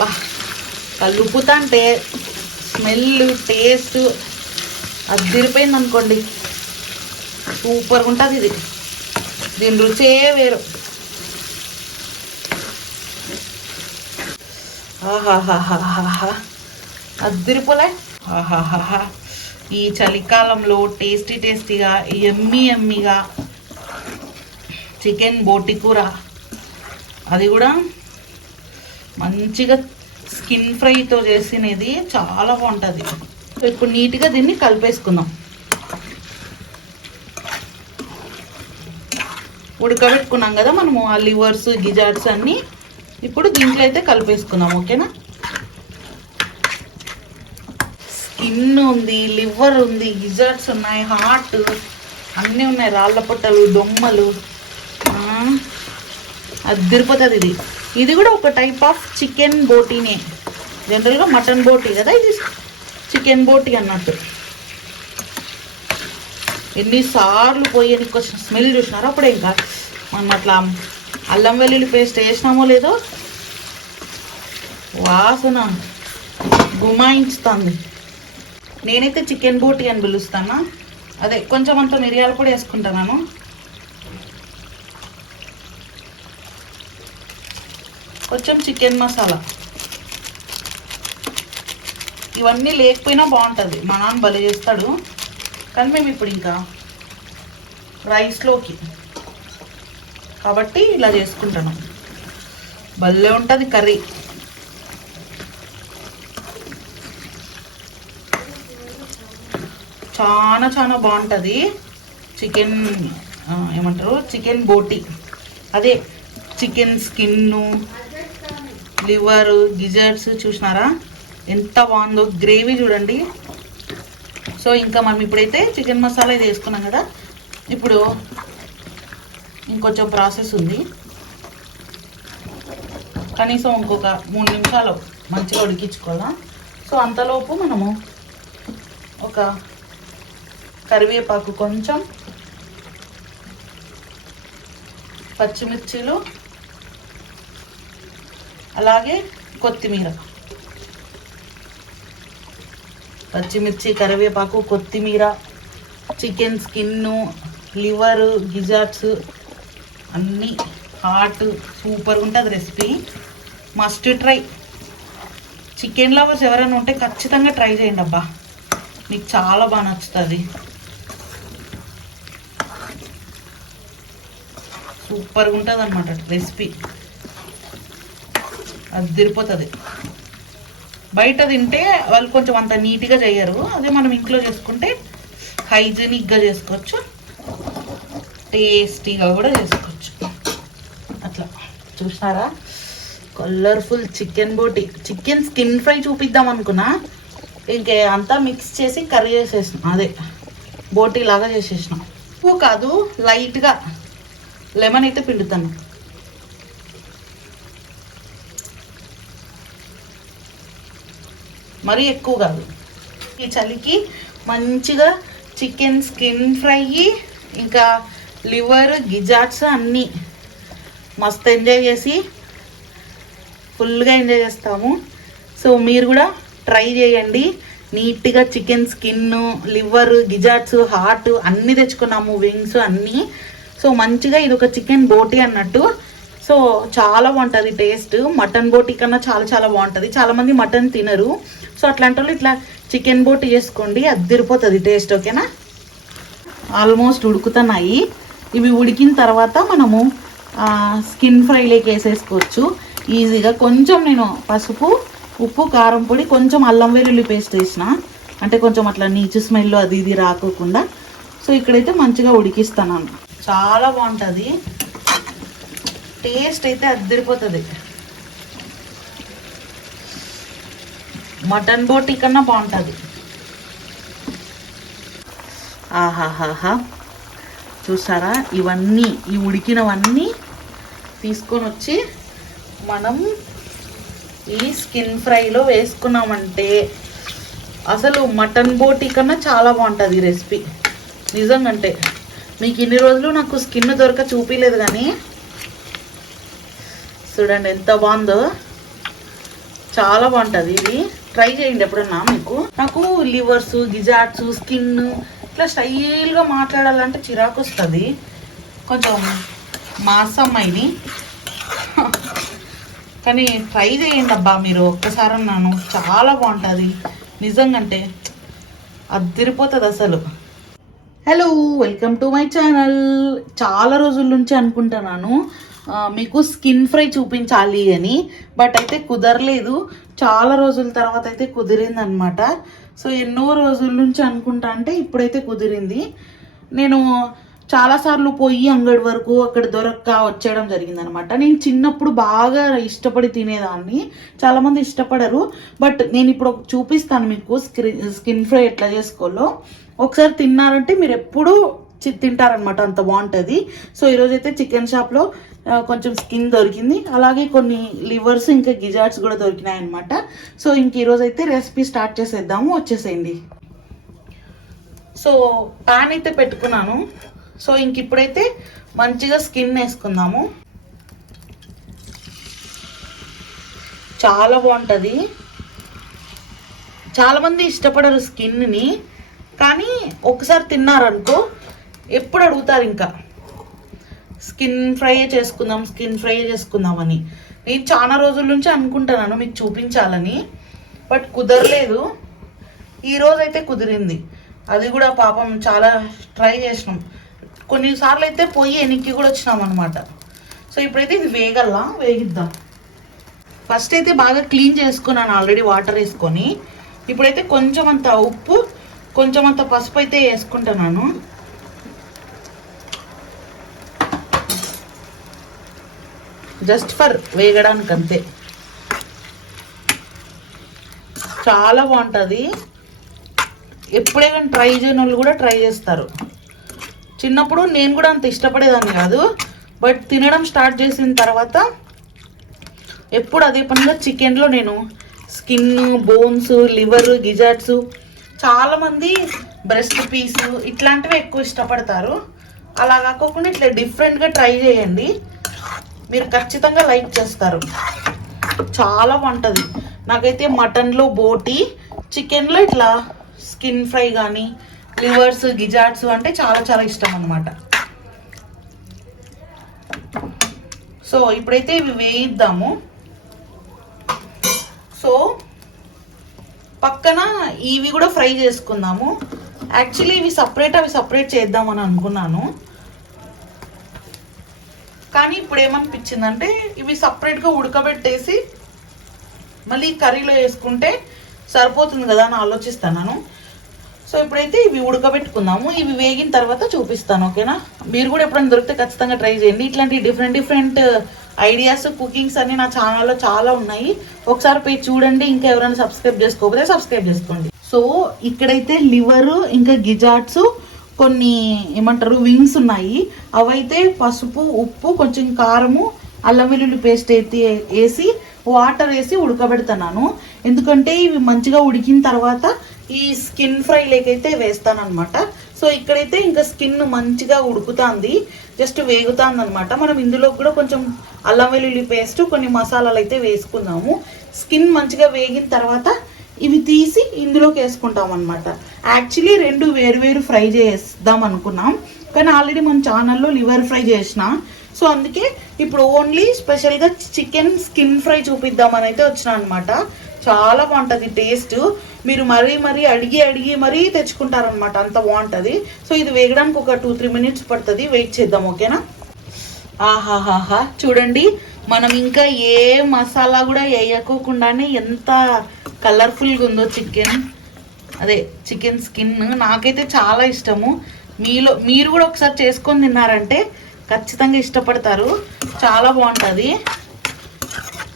బా కలుపుతంటే smell taste అదిరిపోయింది అనుకోండి. సూపర్గా ఉంటుంది ఇది. దీని రుచే వేరు. ఆహాహాహాహా అద్దిరిపోలే ఆహాహాహా ఈ చలికాలంలో టేస్టీ టేస్టీగా ఎమ్మి ఎమ్మిగా చికెన్ బోటి కూర. అది కూడా మంచిగా స్కిన్ ఫ్రైతో చేసినది చాలా బాగుంటుంది. ఇప్పుడు నీట్గా దీన్ని కలిపేసుకుందాం. ఉడకబెట్టుకున్నాం కదా మనము ఆ లివర్స్ గిజార్డ్స్ అన్నీ. ఇప్పుడు దీంట్లో అయితే కలిపేసుకుందాం ఓకేనా? స్కిన్ ఉంది లివర్ ఉంది గిజార్డ్స్ ఉన్నాయి హార్ట్ అన్నీ ఉన్నాయి రాళ్ళ పొట్టలు దొమ్మలు. అది అదిరిపోతుంది ఇది ఇది కూడా ఒక టైప్ ఆఫ్ చికెన్ బోటీనే జనరల్గా మటన్ బోటీ కదా ఇది? చికెన్ బోటీ అన్నట్టు. ఎన్నిసార్లు పోయే వచ్చిన స్మెల్ చూసినారో అప్పుడే ఇంకా. మనం అట్లా అల్లం వెల్లుల్లి పేస్ట్ వేసినామో లేదో? వాసన గుమాయించుతుంది. నేనైతే చికెన్ బోటీ అని పిలుస్తాను? అదే కొంచెం అంత మిరియాల పొడి వేసుకుంటున్నాను కొంచెం చికెన్ మసాలా. ఇవన్నీ లేకపోయినా బాగుంటుంది. మా నాన్న బలి చేస్తాడు. కానీ మేము ఇప్పుడు ఇంకా రైస్లోకి. కాబట్టి ఇలా చేసుకుంటాను. భలే ఉంటుంది కర్రీ. చాలా చాలా బాగుంటుంది. చికెన్ ఏమంటారు? చికెన్ బోటి. అదే చికెన్ స్కిన్ను లివర్ గిజర్ట్స్ చూసినారా? ఎంత బాగుందో గ్రేవీ చూడండి. సో ఇంకా మనం ఇప్పుడైతే చికెన్ మసాలా ఇది వేసుకున్నాం కదా. ఇప్పుడు ఇంకొంచెం ప్రాసెస్ ఉంది. కనీసం ఇంకొక మూడు నిమిషాలు మంచిగా ఉడికించుకోవాలా? సో అంతలోపు మనము ఒక కరివేపాకు కొంచెం పచ్చిమిర్చిలు అలాగే కొత్తిమీర. పచ్చిమిర్చి కరివేపాకు కొత్తిమీర చికెన్ స్కిన్ను లివరు గిజార్ట్స్ అన్నీ హాట్ సూపర్ ఉంటుంది recipe. Must try chicken lovers ఎవరైనా ఉంటే ఖచ్చితంగా ట్రై చేయండి అబ్బా. మీకు చాలా బాగా నచ్చుతుంది. సూపర్గా ఉంటుంది అనమాట రెసిపీ. అది తిరిపోతుంది. బయట తింటే వాళ్ళు కొంచెం అంత నీట్గా చేయరు. అదే మనం ఇంట్లో చేసుకుంటే హైజీనిక్గా చేసుకోవచ్చు. టేస్టీగా కూడా చేసుకోవచ్చు. అట్లా. చూసినారా కలర్ఫుల్ చికెన్ బోటి. చికెన్ స్కిన్ ఫ్రై చూపిద్దాం అనుకున్నా. ఇంకే అంతా మిక్స్ చేసి కర్రీ చేసేసిన. అదే. బోటీ లాగా చేసేసిన. ఉప్పు కాదు లైట్గా. లెమన్ అయితే పిండుతాను. మరీ ఎక్కువ కాదు. ఈ చలికి మంచిగా చికెన్ స్కిన్ ఫ్రై ఇంకా లివర్ గిజాట్స్ అన్నీ మస్తు ఎంజాయ్ చేసి ఫుల్గా ఎంజాయ్ చేస్తాము. సో మీరు కూడా ట్రై చేయండి. నీట్గా chicken skin liver gizzards heart అన్నీ తెచ్చుకున్నాము వింగ్స్ అన్నీ. సో మంచిగా ఇది ఒక చికెన్ బోటీ అన్నట్టు. సో చాలా బాగుంటుంది టేస్ట్. మటన్ బోటి కన్నా చాలా చాలా బాగుంటుంది. చాలామంది మటన్ తినరు. సో అట్లాంటి వాళ్ళు ఇట్లా చికెన్ బోటి చేసుకోండి అదిరిపోతుంది టేస్ట్ ఓకేనా ఆల్మోస్ట్ ఉడుకుతున్నాయి. ఇవి ఉడికిన తర్వాత మనము స్కిన్ ఫ్రైలోకి వేసేసుకోవచ్చు. ఈజీగా కొంచెం నేను పసుపు ఉప్పు కారం పొడి కొంచెం అల్లం వెల్లుల్లి పేస్ట్ వేసిన. అంటే కొంచెం అట్లా నీచు స్మెల్ అది ఇది రాకోకుండా. సో ఇక్కడైతే మంచిగా ఉడికిస్తాను. చాలా బాగుంటుంది. టేస్ట్ అయితే అద్దరిపోతుంది మటన్ బోటీ కన్నా బాగుంటుంది. ఆహాహాహా. చూసారా? ఇవన్నీ ఈ ఉడికినవన్నీ తీసుకొని వచ్చి మనం ఈ స్కిన్ ఫ్రైలో వేసుకున్నామంటే అసలు మటన్ బోటీ కన్నా చాలా బాగుంటుంది ఈ రెసిపీ. నిజంగంటే. మీకు ఇన్ని రోజులు నాకు స్కిన్ దొరక చూపించలేదు కానీ చూడండి ఎంత బాగుందో. చాలా బాగుంటుంది ఇది. ట్రై చేయండి ఎప్పుడన్నా మీకు. నాకు లివర్స్ గిజాట్స్ స్కిన్ ఇట్లా స్టైల్గా మాట్లాడాలంటే చిరాకు వస్తుంది. కొంచెం మాసమ్మాయిని కానీ ట్రై చేయండి అబ్బా మీరు. ఒక్కసారి అన్నాను చాలా బాగుంటుంది. నిజంగంటే అదిరిపోతుంది అసలు. Hello welcome to my channel చాలా రోజుల నుంచి అనుకుంటున్నాను. మీకు స్కిన్ ఫ్రై చూపించాలి అని. బట్ అయితే కుదరలేదు. చాలా రోజుల తర్వాత అయితే కుదిరింది అనమాట సో ఎన్నో రోజుల నుంచి అనుకుంటా అంటే ఇప్పుడైతే కుదిరింది. నేను చాలాసార్లు పోయి అంగడి వరకు అక్కడ దొరక్క వచ్చేయడం జరిగింది అనమాట నేను చిన్నప్పుడు బాగా ఇష్టపడి తినేదాన్ని. చాలామంది ఇష్టపడరు. బట్ నేను ఇప్పుడు చూపిస్తాను మీకు. స్క్రీన్ స్కిన్ ఫ్రై ఎట్లా చేసుకోవాలో ఒకసారి తిన్నారంటే మీరు ఎప్పుడూ తింటారనమాట అంత బాగుంటుంది సో ఈరోజు అయితే చికెన్ షాప్లో కొంచెం స్కిన్ దొరికింది. అలాగే కొన్ని లివర్స్ ఇంకా గిజార్ట్స్ కూడా దొరికినాయి అనమాట సో ఇంక ఈరోజు అయితే రెసిపీ స్టార్ట్ చేసేద్దాము వచ్చేసేయండి. సో ప్యాన్ అయితే పెట్టుకున్నాను. సో ఇంక ఇప్పుడైతే మంచిగా స్కిన్ వేసుకుందాము. చాలా బాగుంటుంది చాలామంది ఇష్టపడరు స్కిన్ని కానీ ఒకసారి తిన్నారనుకో ఎప్పుడు అడుగుతారు ఇంకా? స్కిన్ ఫ్రై చేసుకుందాం స్కిన్ ఫ్రై చేసుకుందామని. నేను చాలా రోజుల నుంచి అనుకుంటున్నాను మీకు చూపించాలని బట్ కుదరలేదు. ఈరోజు అయితే కుదిరింది. అది కూడా పాపం చాలా ట్రై చేసినాం. కొన్నిసార్లు అయితే పోయి వెనక్కి కూడా వచ్చినాం అనమాట సో ఇప్పుడైతే ఇది వేగల్లా? వేగిద్దాం? ఫస్ట్ అయితే బాగా క్లీన్ చేసుకున్నాను ఆల్రెడీ వాటర్ వేసుకొని. ఇప్పుడైతే కొంచెం అంత ఉప్పు కొంచెం అంత పసుపు అయితే వేసుకుంటున్నాను. జస్ట్ ఫర్ వేగడానికి అంతే చాలా బాగుంటుంది. ఎప్పుడే కానీ ట్రై చేయని వాళ్ళు కూడా ట్రై చేస్తారు. చిన్నప్పుడు నేను కూడా అంత ఇష్టపడేదాన్ని కాదు. బట్ తినడం స్టార్ట్ చేసిన తర్వాత ఎప్పుడు అదే పనిగా చికెన్లో నేను స్కిన్ బోన్స్ లివర్ గిజాట్స్ చాలామంది బ్రెస్ట్ పీస్ ఇట్లాంటివి ఎక్కువ ఇష్టపడతారు. అలా కాకోకుండా ఇట్లా డిఫరెంట్గా ట్రై చేయండి. మీరు ఖచ్చితంగా లైక్ చేస్తారు. చాలా బాగుంటుంది. నాకైతే మటన్లో బోటి చికెన్లో ఇట్లా స్కిన్ ఫ్రై కానీ లివర్స్ గిజాట్స్ అంటే చాలా చాలా ఇష్టం అనమాట సో ఇప్పుడైతే ఇవి వేయిద్దాము. సో పక్కన ఇవి కూడా ఫ్రై చేసుకుందాము. యాక్చువల్లీ ఇవి సపరేట్ అవి సపరేట్ చేద్దామని అనుకున్నాను. కానీ ఇప్పుడు ఏమనిపించిందంటే ఇవి సపరేట్గా ఉడకబెట్టేసి మళ్ళీ కర్రీలో వేసుకుంటే సరిపోతుంది కదా అని ఆలోచిస్తాను సో ఇప్పుడైతే ఇవి ఉడకబెట్టుకుందాము. ఇవి వేగిన తర్వాత చూపిస్తాను ఓకేనా? మీరు కూడా ఎప్పుడైనా దొరికితే ఖచ్చితంగా ట్రై చేయండి. ఇట్లాంటి డిఫరెంట్ డిఫరెంట్ ఐడియాస్ కుకింగ్స్ అన్ని నా ఛానల్లో చాలా ఉన్నాయి. ఒకసారి పోయి చూడండి ఇంకా ఎవరైనా సబ్స్క్రైబ్ చేసుకోకపోతే సబ్స్క్రైబ్ చేసుకోండి. సో ఇక్కడైతే లివరు ఇంకా గిజాట్స్ కొన్ని ఏమంటారు వింగ్స్ ఉన్నాయి. అవైతే పసుపు ఉప్పు కొంచెం కారము అల్లం వెల్లుల్లి పేస్ట్ అయితే వేసి వాటర్ వేసి ఉడకబెడతాను. ఎందుకంటే ఇవి మంచిగా ఉడికిన తర్వాత ఈ స్కిన్ ఫ్రై లేకైతే వేస్తాను అనమాట సో ఇక్కడైతే ఇంకా స్కిన్ మంచిగా ఉడుకుతుంది. జస్ట్ వేగుతుంది అనమాట మనం ఇందులో కూడా కొంచెం అల్లం వెల్లుల్లి పేస్ట్ కొన్ని మసాలాలు అయితే వేసుకుందాము స్కిన్ మంచిగా వేగిన తర్వాత ఇవి తీసి ఇందులోకి వేసుకుంటాం అనమాట యాక్చువల్లీ రెండు వేరు ఫ్రై చేద్దాం అనుకున్నాం. కానీ ఆల్రెడీ మన ఛానల్లో లివర్ ఫ్రై చేసిన. సో అందుకే ఇప్పుడు ఓన్లీ స్పెషల్గా చికెన్ స్కిన్ ఫ్రై చూపిద్దామని అయితే వచ్చిన అనమాట చాలా బాగుంటుంది టేస్ట్ మీరు మరీ మరీ అడిగి అడిగి మరీ తెచ్చుకుంటారనమాట అంత బాగుంటుంది. సో ఇది వేగడానికి ఒక టూ త్రీ మినిట్స్ పడుతుంది. వెయిట్ చేద్దాం ఓకేనా ఆహాహాహా. చూడండి మనం ఇంకా ఏ మసాలా కూడా వేయకోకుండానే ఎంత కలర్ఫుల్గా ఉందో చికెన్ అదే చికెన్ స్కిన్ నాకైతే చాలా ఇష్టము. మీలో మీరు కూడా ఒకసారి చేసుకొని తిన్నారంటే ఖచ్చితంగా ఇష్టపడతారు. చాలా బాగుంటుంది.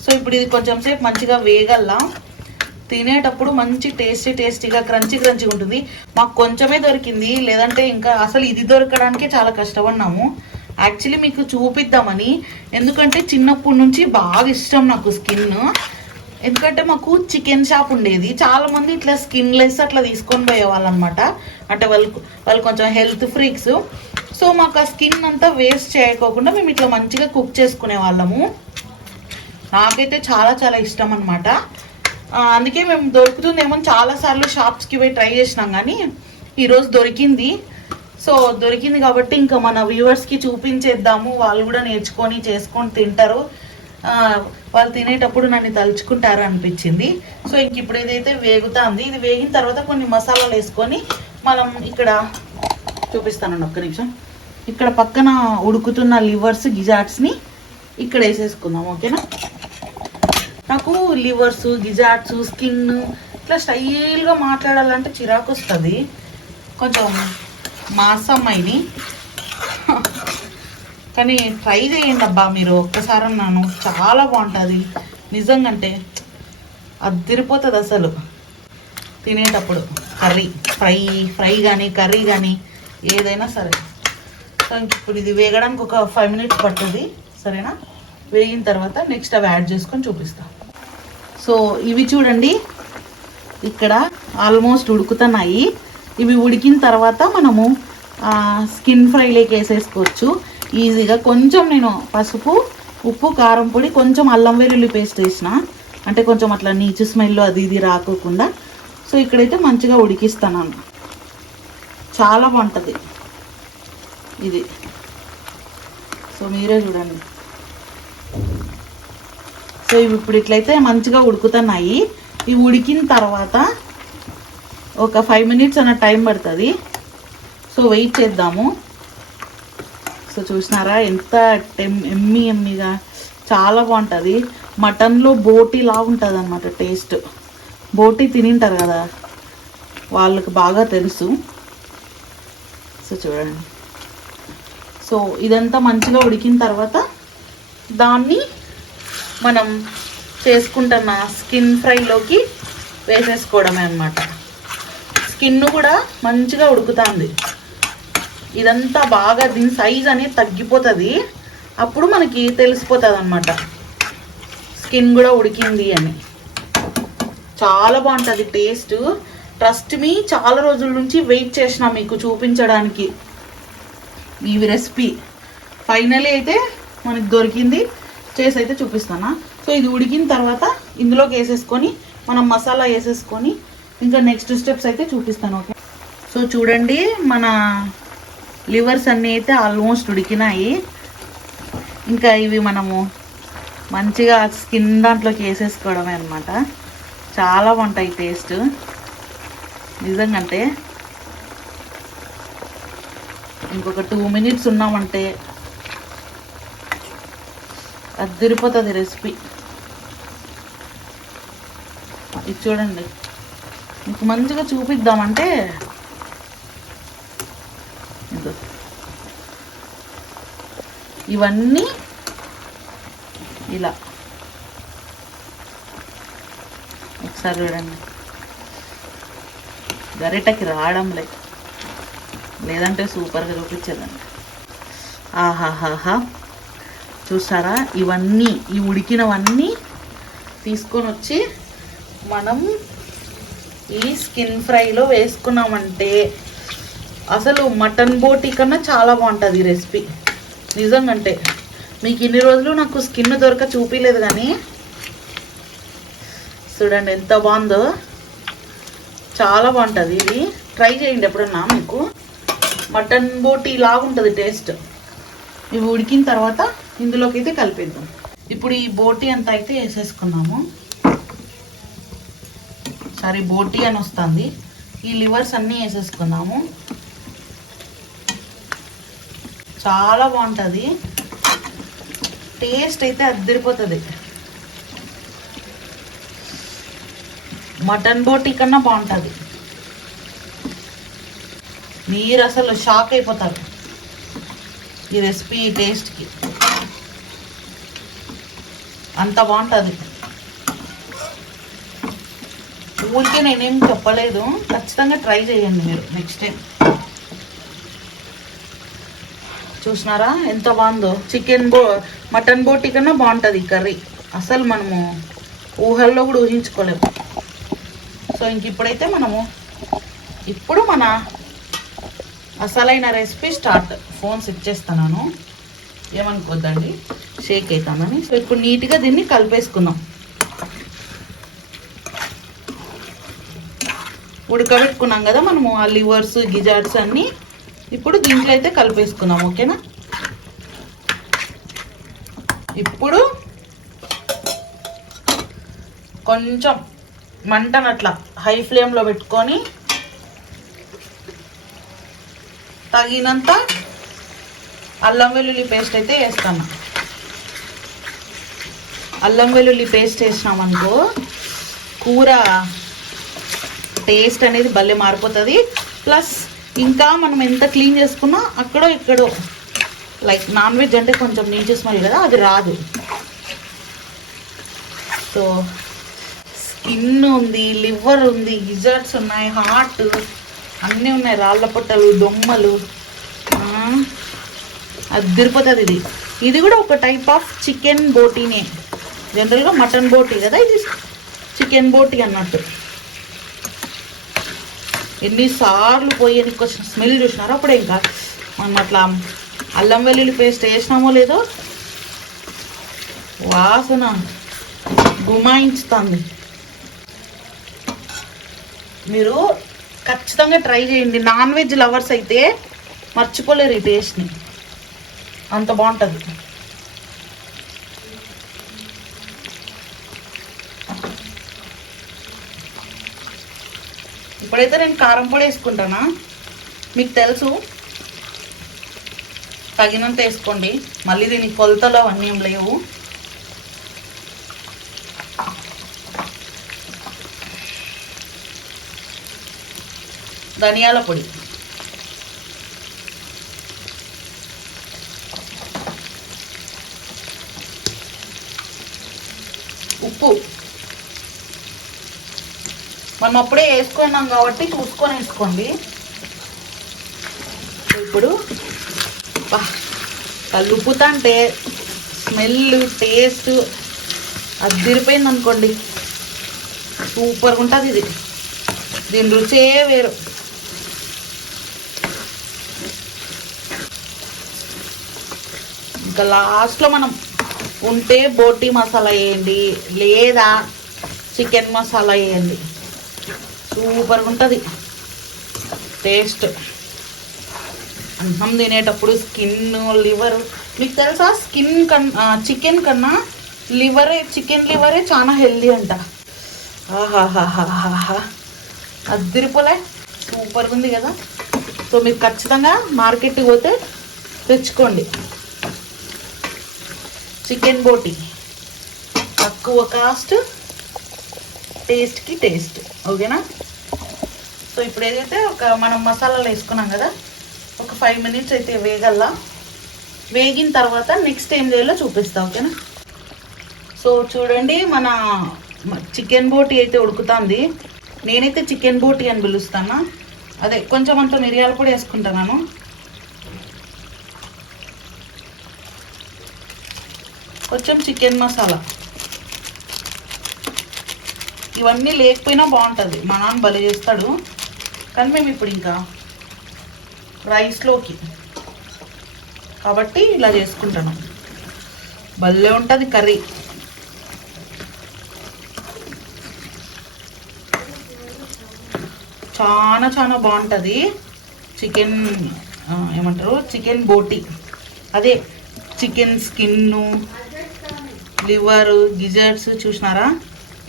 సో ఇప్పుడు ఇది కొంచెం సేపు మంచిగా వేగల్లా. తినేటప్పుడు మంచి టేస్టీ టేస్టీగా క్రంచీ క్రంచీగా ఉంటుంది. మాకు కొంచెమే దొరికింది. లేదంటే ఇంకా అసలు ఇది దొరకడానికే చాలా కష్టపడినాము. యాక్చువల్లీ మీకు చూపిద్దామని. ఎందుకంటే చిన్నప్పటి నుంచి బాగా ఇష్టం నాకు స్కిన్. ఎందుకంటే మాకు చికెన్ షాప్ ఉండేది. చాలా మంది ఇట్లా స్కిన్ లెస్ అట్లా తీసుకొని పోయేవాళ్ళు అనమాట అంటే వాళ్ళు వాళ్ళు కొంచెం హెల్త్ ఫ్రీక్స్ సో మాకు ఆ స్కిన్ అంతా వేస్ట్ చేయకోకుండా మేము ఇట్లా మంచిగా కుక్ చేసుకునే వాళ్ళము. నాకైతే చాలా చాలా ఇష్టం అనమాట అందుకే మేము దొరుకుతుందేమో చాలా సార్లు షాప్స్కి పోయి ట్రై చేసినాం కానీ ఈరోజు దొరికింది. సో దొరికింది కాబట్టి ఇంకా మన వ్యూవర్స్కి చూపించేద్దాము. వాళ్ళు కూడా నేర్చుకొని చేసుకొని తింటారు. వాళ్ళు తినేటప్పుడు నన్ను తలుచుకుంటారు అనిపించింది. సో ఇంక ఇప్పుడు ఏదైతే వేగుతుంది. ఇది వేగిన తర్వాత కొన్ని మసాలాలు వేసుకొని మనం ఇక్కడ చూపిస్తానండి ఒక్క నిమిషం. ఇక్కడ పక్కన ఉడుకుతున్న లివర్స్ గిజాట్స్ని ఇక్కడ వేసేసుకుందాం ఓకేనా? నాకు లివర్స్ గిజాట్స్ స్కిన్ ఇట్లా స్టైల్గా మాట్లాడాలంటే చిరాకు వస్తుంది. కొంచెం మాసమ్మాయిని కానీ ట్రై చేయండి అబ్బా మీరు ఒక్కసారి అన్నాను చాలా బాగుంటుంది. నిజంగా అంటే అదిరిపోతుంది అసలు. తినేటప్పుడు కర్రీ ఫ్రై ఫ్రై కానీ కర్రీ కానీ ఏదైనా సరే. సో ఇప్పుడు ఇది వేగడానికి ఒక ఫైవ్ మినిట్స్ పడుతుంది సరేనా? వేగిన తర్వాత నెక్స్ట్ అవి యాడ్ చేసుకొని చూపిస్తాం. సో ఇవి చూడండి. ఇక్కడ ఆల్మోస్ట్ ఉడుకుతున్నాయి. ఇవి ఉడికిన తర్వాత మనము స్కిన్ ఫ్రైలోకి వేసేసుకోవచ్చు. ఈజీగా కొంచెం నేను పసుపు ఉప్పు కారం పొడి కొంచెం అల్లం వెల్లుల్లి పేస్ట్ వేసిన. అంటే కొంచెం అట్లా నీచు స్మెల్ అది ఇది రాకోకుండా. సో ఇక్కడైతే మంచిగా ఉడికిస్తాను. చాలా బాగుంటుంది. ఇది. సో మీరే చూడండి. సో ఇవి ఇప్పుడు ఇట్లయితే మంచిగా ఉడుకుతున్నాయి. ఇవి ఉడికిన తర్వాత ఒక ఫైవ్ మినిట్స్ అన్న టైం పడుతుంది. సో వెయిట్ చేద్దాము. సో చూసినారా? ఎంత టెమ్ ఎమ్మి ఎమ్మిగా. చాలా బాగుంటుంది. మటన్లో బోటీలా ఉంటుంది అనమాట టేస్ట్ బోటీ తినింటారు కదా. వాళ్ళకి బాగా తెలుసు. సో చూడండి. సో ఇదంతా మంచిగా ఉడికిన తర్వాత దాన్ని మనం చేసుకుంటున్న స్కిన్ ఫ్రైలోకి వేసేసుకోవడమే అనమాట స్కిన్ కూడా మంచిగా ఉడుకుతుంది. ఇదంతా బాగా దీని సైజ్ అనేది తగ్గిపోతుంది. అప్పుడు మనకి తెలిసిపోతుంది అనమాట స్కిన్ కూడా ఉడికింది అని. చాలా బాగుంటుంది టేస్ట్. ట్రస్ట్ మీ చాలా రోజుల నుంచి వెయిట్ చేసిన మీకు చూపించడానికి. ఈ రెసిపీ. ఫైనలీ అయితే మనకి దొరికింది. చేసి అయితే చూపిస్తానా. సో ఇది ఉడికిన తర్వాత ఇందులోకి వేసేసుకొని మనం మసాలా వేసేసుకొని ఇంకా నెక్స్ట్ స్టెప్స్ అయితే చూపిస్తాను ఓకే సో చూడండి మన లివర్స్ అన్నీ అయితే ఆల్మోస్ట్ ఉడికినాయి. ఇంకా ఇవి మనము మంచిగా స్కిన్ దాంట్లోకి వేసేసుకోవడమే అనమాట చాలా బాగుంటాయి టేస్ట్ నిజంగంటే ఇంకొక టూ మినిట్స్ ఉన్నామంటే అద్దరిపోతుంది రెసిపీ ఇది చూడండి. మీకు మంచిగా చూపిద్దామంటే ఇవన్నీ ఇలా. ఒకసారి చూడండి. గరిటకి రావడం లే లేదంటే సూపర్గా చూపించేదండి ఆహాహాహా. చూసారా? ఇవన్నీ ఈ ఉడికినవన్నీ తీసుకొని వచ్చి మనం ఈ స్కిన్ ఫ్రైలో వేసుకున్నామంటే అసలు మటన్ బోటీ కన్నా చాలా బాగుంటుంది ఈ రెసిపీ నిజంగంటే. మీకు ఇన్ని రోజులు నాకు స్కిన్ దొరక చూపించలేదు కానీ చూడండి ఎంత బాగుందో. చాలా బాగుంటుంది ఇది. ట్రై చేయండి ఎప్పుడన్నా మీకు. మటన్ బోటీ లాగుంటుంది టేస్ట్ ఇవి ఉడికిన తర్వాత ఇందులోకి అయితే కలిపేద్దాం. ఇప్పుడు ఈ బోటీ అంతా అయితే వేసేసుకున్నాము. ఒకసారి బోటి అని వస్తుంది. ఈ లివర్స్ అన్నీ వేసేసుకున్నాము చాలా బాగుంటుంది. టేస్ట్ అయితే అద్దరిపోతుంది. మటన్ బోటి కన్నా బాగుంటుంది. మీరు అసలు షాక్ అయిపోతారు. ఈ రెసిపీ టేస్ట్కి. అంత బాగుంటుంది. ఊరికే నేనేం చెప్పలేదు. ఖచ్చితంగా ట్రై చేయండి మీరు నెక్స్ట్ టైం. చూసినారా ఎంత బాగుందో? చికెన్ బో మటన్ బోటి కన్నా బాగుంటుంది ఈ కర్రీ. అసలు మనము ఊహల్లో కూడా ఊహించుకోలేము సో ఇంక ఇప్పుడైతే మనము ఇప్పుడు మన అసలైన రెసిపీ స్టార్ట్. ఫోన్ సెట్ చేస్తున్నాను. ఏమనుకోద్దండి? షేక్ అవుతామని సో ఇప్పుడు నీట్గా దీన్ని కలిపేసుకుందాం. ఉడకబెట్టుకున్నాం కదా మనము ఆ లివర్స్ గిజార్ట్స్ అన్నీ ఇప్పుడు దీంట్లో అయితే కలిపేసుకున్నాం ఓకేనా? ఇప్పుడు కొంచెం మంటను అట్లా హై ఫ్లేమ్లో పెట్టుకొని తగినంత అల్లం వెల్లుల్లి పేస్ట్ అయితే వేస్తాను. అల్లం వెల్లుల్లి పేస్ట్ వేసినామనుకో కూర టేస్ట్ అనేది భలే మారిపోతుంది. ప్లస్ ఇంకా మనం ఎంత క్లీన్ చేసుకున్నా అక్కడో ఇక్కడో లైక్ నాన్ వెజ్ అంటే కొంచెం నీచు స్మెల్ కదా అది రాదు. సో స్కిన్ ఉంది లివర్ ఉంది గిజర్ట్స్ ఉన్నాయి హార్ట్ అన్నీ ఉన్నాయి రాళ్ళ పొట్టలు దొమ్మలు. అది తిరుపతి ఇది. ఇది కూడా ఒక టైప్ ఆఫ్ చికెన్ బోటీనే జనరల్గా మటన్ బోటీ కదా ఇది చికెన్ బోటీ అన్నట్టు. ఎన్నిసార్లు పోయి వచ్చిన స్మెల్ చూసినారో అప్పుడే ఇంకా. మనం అట్లా అల్లం వెల్లుల్లి పేస్ట్ వేసినామో లేదో? వాసన గుమాయించుతుంది. మీరు ఖచ్చితంగా ట్రై చేయండి. నాన్ వెజ్ లవర్స్ అయితే మర్చిపోలేరు ఈ టేస్ట్ని అంత బాగుంటుంది. ఇప్పుడైతే నేను కారం పొడి వేసుకుంటానా మీకు తెలుసు తగినంత వేసుకోండి. మళ్ళీ దీనికి కొలతలు అవన్నీ ఏం లేవు. ధనియాల పొడి. ఉప్పు. మనం అప్పుడే వేసుకున్నాం కాబట్టి చూసుకొని వేసుకోండి. ఇప్పుడు బా, కలుపుతంటే స్మెల్ టేస్ట్ అది అనుకోండి. సూపర్గా ఉంటుంది ఇది. దీని రుచే వేరు. ఇంకా లాస్ట్లో మనం ఉంటే బోటి మసాలా వేయండి లేదా చికెన్ మసాలా వేయండి. సూపర్గా ఉంటుంది. టేస్ట్. అన్నం తినేటప్పుడు స్కిన్ లివర్. మీకు తెలుసా? స్కిన్ కన్నా చికెన్ కన్నా లివరే చికెన్ లివరే చాలా హెల్దీ అంట. ఆహాహాహాహా అద్దరిపోలే. సూపర్గా ఉంది కదా. సో మీరు ఖచ్చితంగా మార్కెట్కి పోతే తెచ్చుకోండి. చికెన్ బోటి. తక్కువ కాస్ట్ టేస్ట్కి టేస్ట్. ఓకేనా? సో ఇప్పుడు ఏదైతే ఒక మనం మసాలాలు వేసుకున్నాం కదా ఒక ఫైవ్ మినిట్స్ అయితే వేగల్లా. వేగిన తర్వాత నెక్స్ట్ ఏం చేయాలో చూపిస్తా ఓకేనా? సో చూడండి మన చికెన్ బోటి అయితే ఉడుకుతుంది. నేనైతే చికెన్ బోటి అని పిలుస్తాను. అదే కొంచెం అంత మిరియాల పొడి వేసుకుంటున్నాను కొంచెం చికెన్ మసాలా. ఇవన్నీ లేకపోయినా బాగుంటుంది. మా నాన్న భలే చేస్తాడు. కానీ మేము ఇప్పుడు ఇంకా? రైస్లోకి కాబట్టి ఇలా చేసుకుంటాను. భలే ఉంటుంది కర్రీ. చాలా చాలా బాగుంటుంది. చికెన్ ఏమంటారు? చికెన్ బోటి. అదే చికెన్ స్కిన్ను లివర్ గిజర్స్ చూసినారా?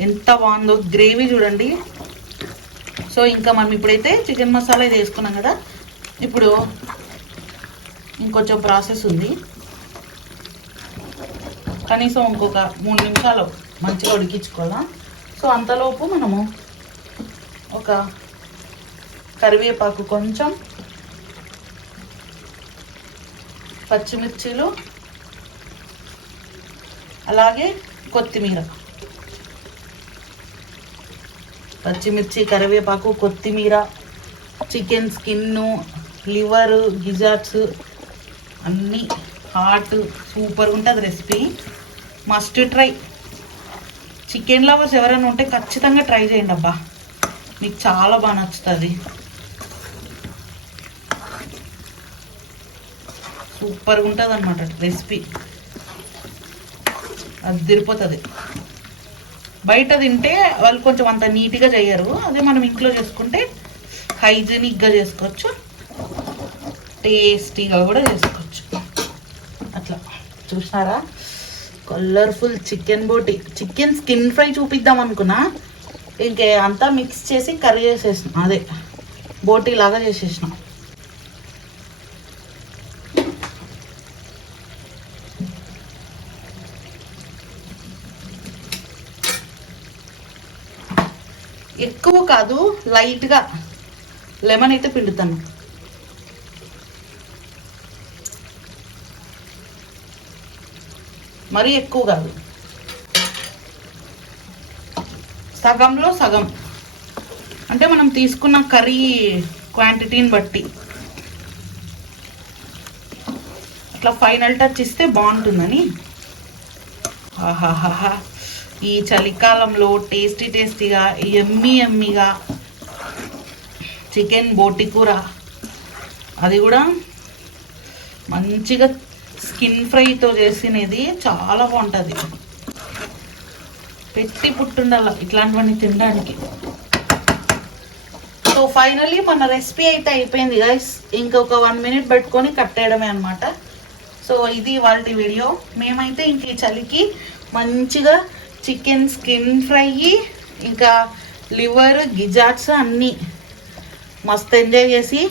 ఎంత బాగుందో గ్రేవీ చూడండి. సో ఇంకా మనం ఇప్పుడైతే చికెన్ మసాలా ఇది వేసుకున్నాం కదా. ఇప్పుడు ఇంకొంచెం ప్రాసెస్ ఉంది. కనీసం ఇంకొక మూడు నిమిషాలు మంచిగా ఉడికించుకోవాలా. సో అంతలోపు మనము ఒక కరివేపాకు కొంచెం పచ్చిమిర్చీలు అలాగే కొత్తిమీర. పచ్చిమిర్చి కరివేపాకు కొత్తిమీర చికెన్ స్కిన్ను లివర్ గిజాట్స్ అన్నీ హాట్ సూపర్ ఉంటుంది recipe. Must try chicken lovers ఎవరైనా ఉంటే ఖచ్చితంగా ట్రై చేయండి అబ్బా. మీకు చాలా బాగా నచ్చుతుంది. సూపర్గా ఉంటుంది అనమాట రెసిపీ. అది తిరిపోతుంది బయట తింటే వాళ్ళు కొంచెం అంత నీట్గా చేయరు. అదే మనం ఇంట్లో చేసుకుంటే హైజీనిక్గా చేసుకోవచ్చు. టేస్టీగా కూడా చేసుకోవచ్చు. అట్లా. చూసినారా? కలర్ఫుల్ చికెన్ బోటి. చికెన్ స్కిన్ ఫ్రై చూపిద్దాం అనుకున్నా. ఇంకే అంతా మిక్స్ చేసి కర్రీ చేసేసిన. అదే. బోటీ లాగా చేసేసినాం. ఎక్కువ కాదు లైట్గా. లెమన్ అయితే పిండుతాను. మరీ ఎక్కువ కాదు. సగంలో సగం. అంటే మనం తీసుకున్న కర్రీ క్వాంటిటీని బట్టి. అట్లా ఫైనల్ టచ్ ఇస్తే బాగుంటుందని. ఆహాహాహా. ఈ చలికాలంలో టేస్టీ టేస్టీగా ఎమ్మి ఎమ్మిగా చికెన్ బోటి కూర. అది కూడా మంచిగా స్కిన్ ఫ్రైతో చేసినది చాలా బాగుంటుంది. పెట్టి పుట్టుండాల ఇట్లాంటివన్నీ తినడానికి. సో ఫైనలీ మన రెసిపీ అయితే అయిపోయింది గైస్ ఇంకొక వన్ మినిట్ పెట్టుకొని కట్టేయడమే అనమాట సో ఇది వాళ్ళ వీడియో మేమైతే ఇంక ఈ చలికి మంచిగా చికెన్ స్కిన్ ఫ్రై ఇంకా లివర్ గిజాట్స్ అన్నీ మస్తు ఎంజాయ్ చేసి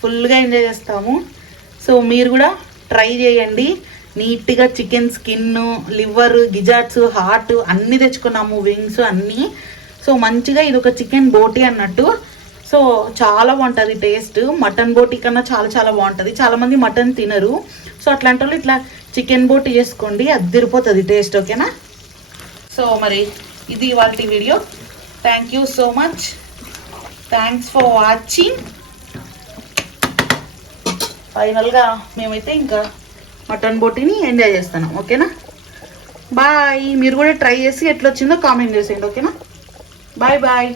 ఫుల్గా ఎంజాయ్ చేస్తాము. సో మీరు కూడా ట్రై చేయండి. నీట్గా chicken skin liver gizzards heart అన్నీ తెచ్చుకున్నాము వింగ్స్ అన్నీ. సో మంచిగా ఇది ఒక చికెన్ బోటీ అన్నట్టు. సో చాలా బాగుంటుంది టేస్ట్. మటన్ బోటీ కన్నా చాలా చాలా బాగుంటుంది. చాలామంది మటన్ తినరు. సో అట్లాంటి వాళ్ళు ఇట్లా చికెన్ బోట్ చేసుకోండి అదిరిపోతుంది టేస్ట్ ఓకేనా? సో మరి ఇది వాళ్ళ video. Thank you so much thanks for watching ఫైనల్గా మేమైతే ఇంకా మటన్ బోటీని ఎంజాయ్ చేస్తాను ఓకేనా? బాయ్ మీరు కూడా ట్రై చేసి ఎట్లా వచ్చిందో కామెంట్ చేసేయండి ఓకేనా? Bye bye